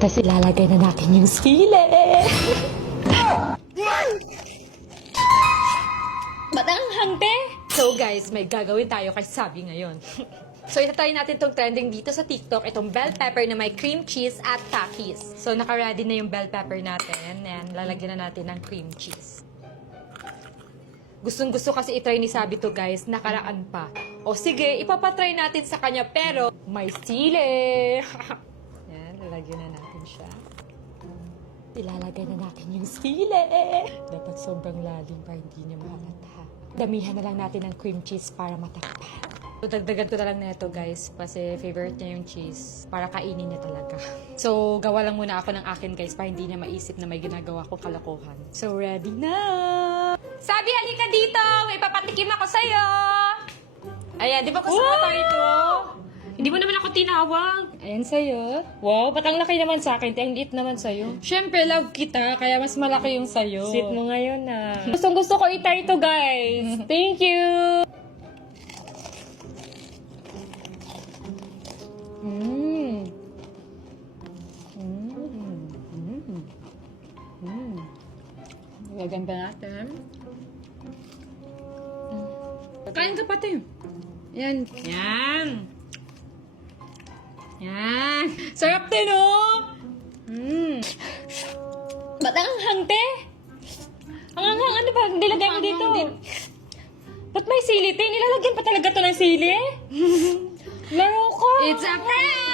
Tapos ilalagay na natin yung sili. Ba't ang hangte? So guys, may gagawin tayo kay Sabi ngayon. So itatry natin itong trending dito sa TikTok, itong bell pepper na may cream cheese at takis. So naka-ready na yung bell pepper natin and lalagyan na natin ng cream cheese. Gustong gusto kasi itry ni Sabi to guys, nakaraan pa. O sige, ipapatry natin sa kanya pero may sili. Yan, lalagyan na natin siya. Ilalagay na natin yung sili. Dapat sobrang lalim para hindi niya mahalata. Damihan na lang natin ng cream cheese para matakpan. So, dagdagan ko na lang na ito guys kasi favorite niya yung cheese para kainin niya talaga. So, gawa lang muna ako ng akin guys para hindi niya maisip na may ginagawa kong kalokohan. So, ready na! Sabi, halika dito! May papatikim ako sa'yo! Ayan, di ba gusto mo tayo ito? Hindi mo naman ako tinawag. Ayan sa'yo. Wow, ba't ang laki naman sa akin? Ang liit naman sa'yo. Siyempre, love kita, kaya mas malaki yung sa'yo. Sweet mo ngayon na. Gustong gusto ko itry ito guys. Thank you! Lagyan ba natin? Kain ka pati. Yan. Yan. Yan. Sarap din, oh! Ba't ang hangte? Ang hanghang, ano ba? Nilagay mo dito. Ba't may sili? Nilalagyan pa talaga to ng sili? Laro ko. It's a prank!